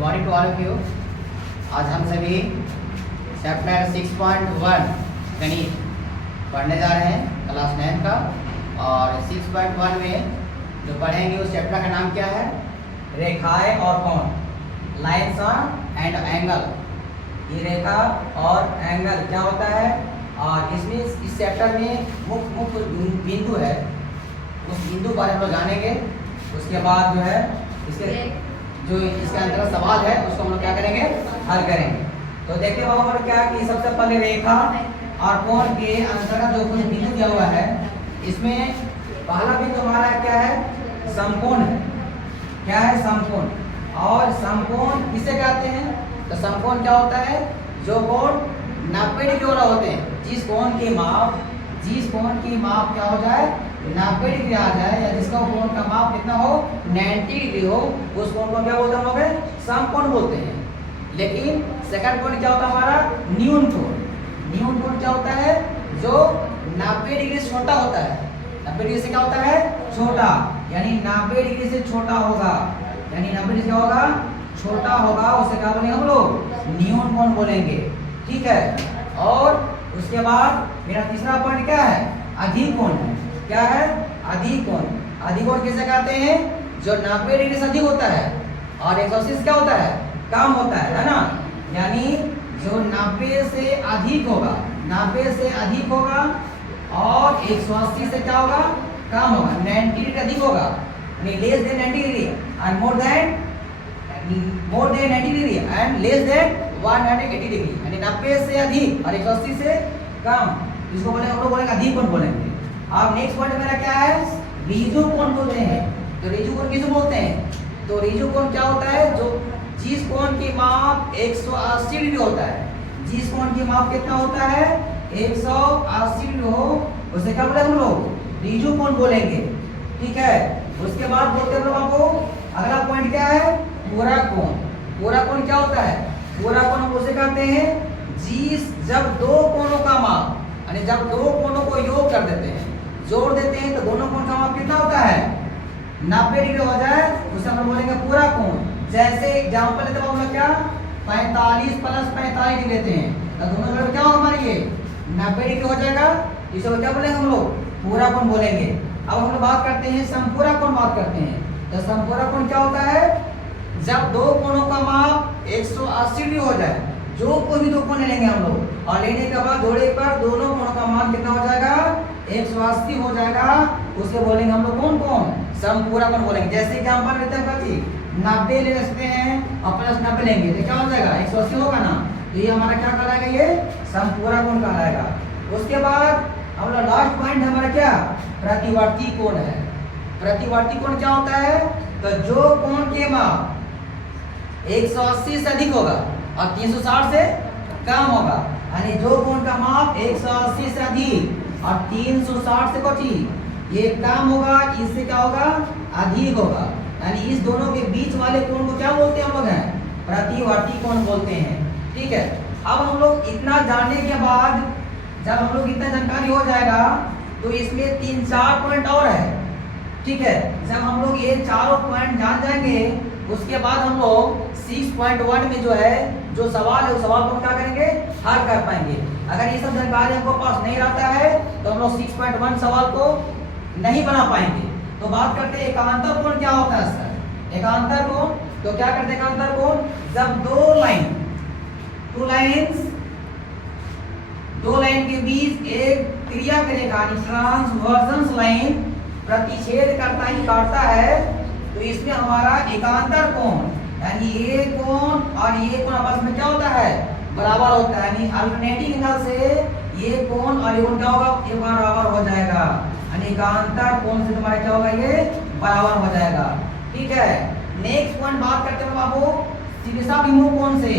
Good morning to all of you. आज हम सभी चैप्टर 6.1 गणित पढ़ने जा रहे हैं क्लास 9 का। और 6.1 में जो पढ़ेंगे उस चैप्टर का नाम क्या है? रेखाएं और कोण, लाइन्स एंड एंगल। ये रेखा और एंगल क्या होता है, और इसमें इस चैप्टर में मुख्य बिंदु है, उस बिंदु बारे में जानेंगे। उसके बाद जो है इसके अंदर सवाल है उसको हम लोग क्या करेंगे, हल करेंगे। तो देखिए बाबू हम क्या कि सबसे पहले रेखा और कोण के अंतर्गत जो कुछ बिंदु दिया हुआ है, इसमें पहला बिंदु हमारा क्या है, समकोण है। क्या है? समकोण। और समकोण किसे कहते हैं? तो समकोण क्या होता है? जो कोण 90 डिग्री वाला होते हैं, जिस कोण की माप क्या हो जाए, 90 डिग्री आ जाए, या जिसका कोण का माप कितना हो, 90 डिग्री हो, उस कोण को क्या बोलते हैं हम लोग? समकोण बोलते हैं। लेकिन सेकंड कोण क्या होता है हमारा? न्यून कोण। न्यून कोण क्या होता है? जो 90 डिग्री से छोटा होता है। 90 डिग्री से क्या होता है? छोटा, यानी 90 डिग्री से छोटा होगा, यानी 90 डिग्री से क्या होगा? छोटा होगा, उसे क्या बोलेंगे हम लोग? न्यून कोण बोलेंगे। ठीक है। और उसके बाद मेरा तीसरा पॉइंट क्या है? अधिक कोण है। क्या है? अधिक कोण। अधिक कोण किसे कहते हैं? जो 90 डिग्री से अधिक होता है और 180 से क्या होता है, कम होता है ना। यानी जो 90 से अधिक होगा, 90 से अधिक होगा और 180 से क्या होगा, कम होगा, 90 डिग्री अधिक होगा, यानी less than 90 degree and more than 90 degree and less than 180 degree, यानी 90 से अधिक और 180 से कम, इसको बोलेंगे हम लोग बोलेंगे अधिक कोण बोलेंगे। अब नेक्स्ट पॉइंट मेरा क्या है? ऋजु कोण बोलते हैं। तो ऋजु कोण किसे बोलते हैं? तो ऋजु कोण क्या होता है? जो जिस कोण की माप 180 डिग्री होता है, जिस कोण की माप कितना होता है, 180 डिग्री हो, उसे क्या बोलेंगे हम लोग? ऋजु कोण बोलेंगे। ठीक है। उसके बाद बोलते हैं हम लोग अगला पॉइंट क्या है? पूरा कोण। पूरा कोण क्या होता है? पूरा कोण हम उसे कहते हैं जब दो कोणों का माप, यानी जब दो कोणों को योग कर देते हैं, जोड़ देते हैं, तो दोनों कोण का माप कितना होता है? 90 डिग्री हो जाए, उसे हम बोलेंगे पूरा कोण। जैसे एग्जांपल लेते हैं हम लोग क्या, 45 प्लस 45 डिग्री लेते हैं, तो दोनों तरफ क्या होगा हमारे, ये 90 डिग्री हो जाएगा। इसे क्या बोलेंगे हम लोग? पूरा कोण बोलेंगे। अब हम लोग बात करते हैं समपूरा कोण, बात करते हैं। तो समपूरा कोण क्या होता है? जब दो कोणों का माप 180 डिग्री हो जाए, जो कोई भी दो कोण लेंगे हम लोग, और लेने के बाद जोड़े पर दोनों कोणों का मान कितना हो जाएगा, 180 हो जाएगा, उसे बोलेंगे हम लोग कौन कोण? समपूरा कोण बोलेंगे। जैसे एग्जांपल लेते हैं बच्ची, 90 ले सकते हैं और प्लस 90 लेंगे तो क्या हो जाएगा, 180 होगा ना। तो ये हमारा क्या कहलाएगा? ये समपूरा कोण कहलाएगा। उसके बाद हमारा लास्ट पॉइंट हमारा क्या? प्रतिवर्ती कोण है। प्रतिवर्ती कोण क्या होता है? तो जो कोण के माप 180 से अधिक होगा और 360 से कम होगा, यानी जो कोण का माप 180 से अधिक और 360 से कोची ये कम होगा, इससे क्या होगा, अधिक होगा, यानी इस दोनों के बीच वाले कोण को क्या बोलते हैं हम लोग? हैं प्रतिवर्ती कोण बोलते हैं। ठीक है। अब हम लोग इतना जानने के बाद, जब हम लोग इतना जानकारी हो जाएगा, तो इसमें 3-4 पॉइंट और है। ठीक है। जब हम लोग ये चारों पॉइंट जान जाएंगे, उसके बाद हम लोग 6.1 में जो है, जो सवाल है उस सवाल को क्या करेंगे, हल कर पाएंगे। अगर ये सब जानकारी हमको पास नहीं रहता है, तो हम लोग 6.1 सवाल को नहीं बना पाएंगे। तो बात करते हैं एकांतर कोण क्या होता है सर? एकांतर कोण, तो क्या करते हैं एकांतर कोण? जब दो लाइन के बीच एक त्रिज्या रेखा ट्रांसवर्जेंस लाइन प्रतिच्छेद करता ही काटता है, तो इसमें हमारा एकांतर कोण, यानी ये कोण और ये कोण आपस में क्या होता है, बराबर होता है, यानी अल्टरनेटिंग एंगल से ये कोण और ये कोण क्या होगा, ये बराबर हो जाएगा, यानी एकांतर कोण से तुम्हारा क्या होगा, ये बराबर हो जाएगा। ठीक है। नेक्स्ट पॉइंट बात करते हैं बाबू शीर्षाभिमुख कोण से।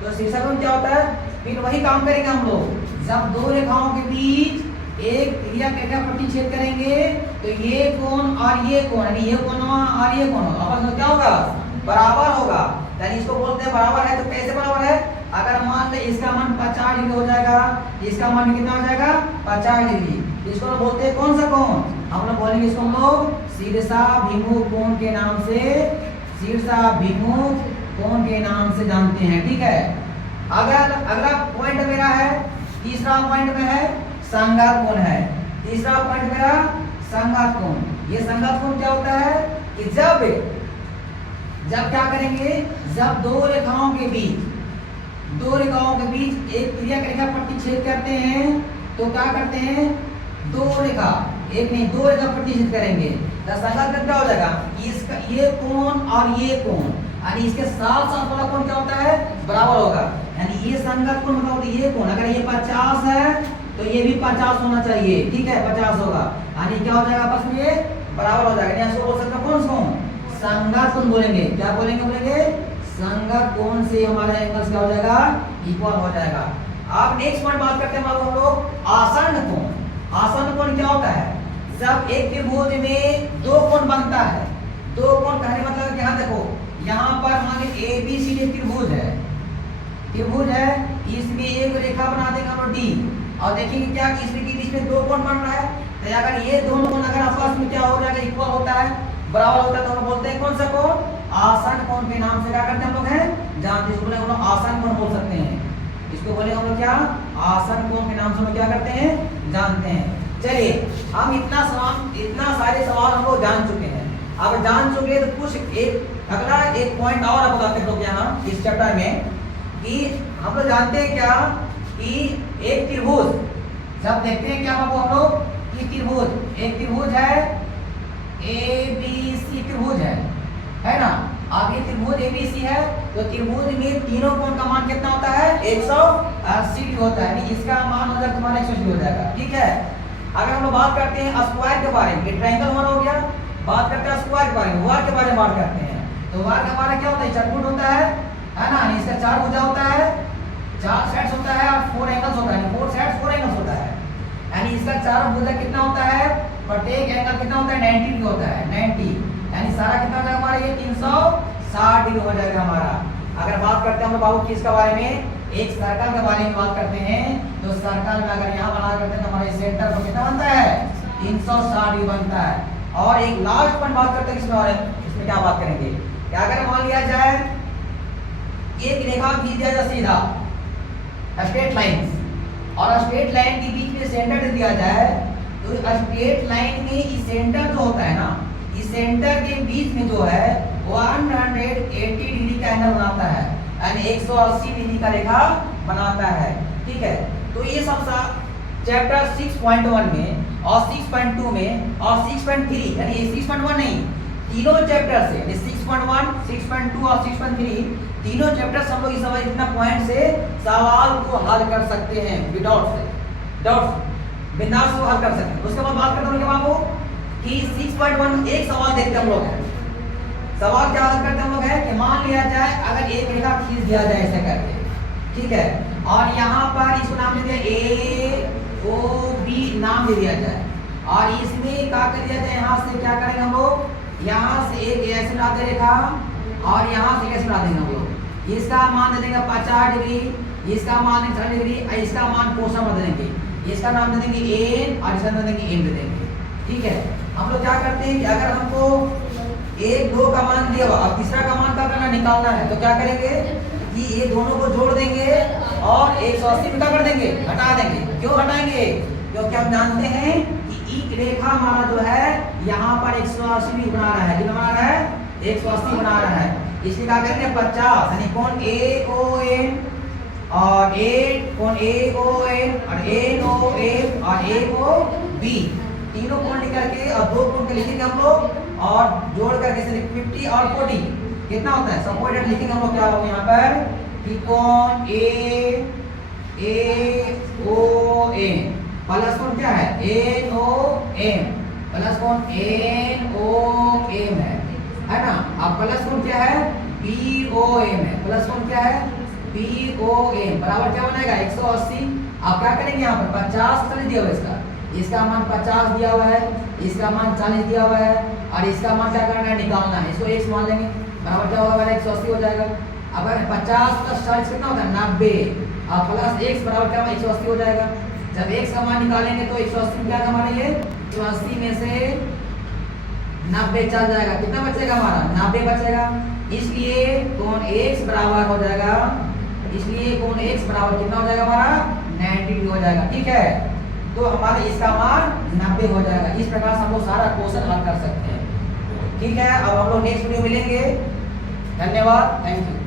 तो शीर्षाभिमुख क्या होता है? फिर वही काम करेंगे हम लोग, जब दो रेखाओं के बीच एक त्रिज्या रेखा प्रतिच्छेद करेंगे, तो ये कोण और ये कोण, यानी ये कोण और ये कोण आपस में क्या होगा, बराबर होगा, यानी इसको बोलते हैं बराबर है। तो कैसे बराबर है? अगर मान ले इसका मान 50 डिग्री हो जाएगा, इसका मान कितना हो जाएगा, 50 डिग्री, इसको बोलते हैं कौन सा कोण? हम लोग बोलेंगे इसको हम लोग शीर्षाभिमुख कोण के नाम से शीर्षाभिमुख कोण के नाम से जानते हैं। ठीक है, अगर अगला पॉइंट मेरा है, तीसरा पॉइंट में है संघात कोण है। तीसरा पॉइंट मेरा संघात कोण। ये संघात कोण क्या होता है कि जब क्या करेंगे, जब दो रेखाओं के बीच एक त्रिज्या रेखा प्रतिच्छेद करते हैं तो क्या करते हैं, दो रेखा प्रतिच्छेद करेंगे तो संघात क्या हो जाएगा, इसका ये कोण और ये कोण यानी इसके साथ साथ वाला कोण क्या होता है, बराबर होगा। यानी ये संगत कोण मतलब ये कोण, अगर ये 50 है तो ये भी 50 होना चाहिए। ठीक है, 50 होगा यानी क्या हो जाएगा, आपस में ये बराबर हो जाएगा। यानी इसको बोल सकते हैं कौन सा संगत कोण बोलेंगे। क्या बोलेंगे, संगत कोण से हमारा एंगल्स क्या हो जाएगा, इक्वल हो जाएगा। अब नेक्स्ट पॉइंट बात करते हैं हम लोग आसन्न कोण। आसन्न कोण क्या होता है, जब एक त्रिभुज में दो कोण बनता है। दो कोण कहने मतलब यहाँ देखो, यहाँ पर मान लीजिए ABCD त्रिभुज है, इसमें एक रेखा बना देंगे हम लोग D और देखेंगे क्या कि इसमें के बीच में दो कोण बन रहा है। तो अगर ये दोनों कोण अगर आपस में क्या हो जाएगा, इक्वल होता है, बराबर होता है, तो हम बोलते हैं कौन सा कोण, आसन्न कोण के नाम से क्या करते हैं हम लोग हैं जानते हैं। इसको हम लोग आसन्न कोण बोल सकते हैं। इसको बोले हम लोग क्या, आसन्न कोण के नाम से हम लोग क्या करते हैं, जानते हैं। चलिए हम इतना सारे सवाल हम लोग जान चुके हैं। अब जान चुके तो कुछ अगला एक पॉइंट और आप बताते लोग यहाँ इस चैप्टर में कि हम लोग जानते हैं क्या कि एक त्रिभुज, जब देखते हैं क्या बाबू हम लोग कि एक त्रिभुज है, ABC त्रिभुज है ना। अब ये त्रिभुज ABC है तो त्रिभुज में तीनों कोण का मान कितना होता है, 180 होता है। इसका मान हो जाएगा तुम्हारा 180 हो जाएगा। ठीक है, अगर हम लोग बात करते हैं स्क्वायर के बारे में, ये ट्रायंगल हमारा हो गया, बात करते हैं स्क्वायर के बारे में, वार के बारे में बात करते हैं। तो वार का हमारा क्या होता है, चतुर्भुज होता है ना। इसका 4 भुजा होता है, 4 साइड्स होता है और 4 एंगल्स होता है, 4 साइड्स 4 एंगल्स होता है। यानी इसका 4 भुजा कितना होता है, प्रत्येक एंगल कितना होता है, 90 डिग्री होता है, 90। यानी सारा कितना हो जाएगा हमारा, ये 360 डिग्री हो जाएगा हमारा। अगर बात करते हैं हम बाबू किसके बारे में, एक सर्कल के बारे में बात करते हैं। तो सर्कल में अगर यहाँ बना करते हैं तो हमारे सेंटर पर कितना बनता है, 360 डिग्री बनता है। और एक लास्ट पॉइंट बात करते हैं इसमें, और इसमें क्या बात करेंगे कि अगर मान लिया जाए एक रेखा खींच दिया जाए सीधा स्ट्रेट लाइन, और स्ट्रेट लाइन के बीच में सेंटर दे दिया जाए, तो स्ट्रेट लाइन में इस सेंटर जो होता है ना, इस सेंटर के बीच में जो है 180 डिग्री का एंगल बनाता है, यानी 180 डिग्री का रेखा बनाता है। ठीक है, तो ये सब चैप्टर 6.1 में और 6.2 में और 6.3 यानी 6.1 नहीं, तीनों चैप्टर से 6.1, 6.2 और 6.3 तीनों चैप्टर हम लोग इस सवाल इतना पॉइंट से सवाल को हल कर सकते हैं, डॉट्स बिंदास को हल कर सकते हैं। उसके बाद बात करते हैं बाबू कि 6.1 एक सवाल देखते हम लोग हैं। सवाल क्या हल करते हम लोग है कि मान लिया जाए अगर एक रेखा खींच दिया जाए ऐसे करके, ठीक है, और यहाँ पर इसको नाम दे दिया AOB नाम दे दिया जाए, और इसमें क्या कर दिया जाए, यहाँ से क्या करेंगे हम लोग, यहाँ से एक ऐसे बना दे रेखा और यहाँ से कैसे बना देंगे हम लोग, इसका मान दे देंगे 50 डिग्री, इसका मान 60 डिग्री, इसका मान कोसम दे देंगे, इसका नाम दे देंगे n और इसका नाम दे देंगे m दे देंगे। ठीक है, हम लोग क्या करते हैं कि अगर हमको 1, 2 का मान दिया और तीसरा का मान का करना निकालना है, तो क्या करेंगे कि ये दोनों को जोड़ देंगे और 180 में क्या कर देंगे, हटा देंगे। क्यों हटाएंगे, क्योंकि हम जानते हैं कि एक रेखा हमारा जो है यहाँ पर 180 भी बना रहा है, कितना बना रहा है, 180 बना रहा है। इसलिए क्या करेंगे 50 यानी कोण AON और कोण AON और NOM और AOB तीनों कोण लिख करके और दो कोण के लिखेंगे हम लोग और जोड़ करके 50 और 40 कितना होता है, सपोर्टेड लिखेंगे हम लोग। क्या होगा यहाँ पर कि कोण AON प्लस कोण क्या है NOM प्लस कोण NOM है ना। अब प्लस कोण क्या है BOM है, प्लस कोण क्या है BOM बराबर क्या बनेगा 180। आप क्या करेंगे यहाँ पर 50 चलिए दिया हुआ इसका मान 50 दिया हुआ है, इसका मान 40 दिया हुआ है और इसका मान क्या करना है, निकालना है। इसको x मान लेंगे बराबर क्या होगा 180 हो जाएगा। अब 50 प्लस 40 कितना होता है 90 और प्लस x बराबर क्या होगा 180 हो जाएगा। जब x का मान निकालेंगे तो 180 क्या हमारा ये, तो 80 में से 90 चल जाएगा, कितना बचेगा हमारा 90 बचेगा। इसलिए कोण x बराबर हो जाएगा, इसलिए कोण x बराबर कितना हो जाएगा हमारा 90 डिग्री हो जाएगा। ठीक है, तो हमारा इसका मान 90 हो जाएगा। इस प्रकार से हम लोग सारा क्वेश्चन हल कर सकते हैं। ठीक है, अब हम लोग नेक्स्ट वीडियो मिलेंगे। धन्यवाद, थैंक यू।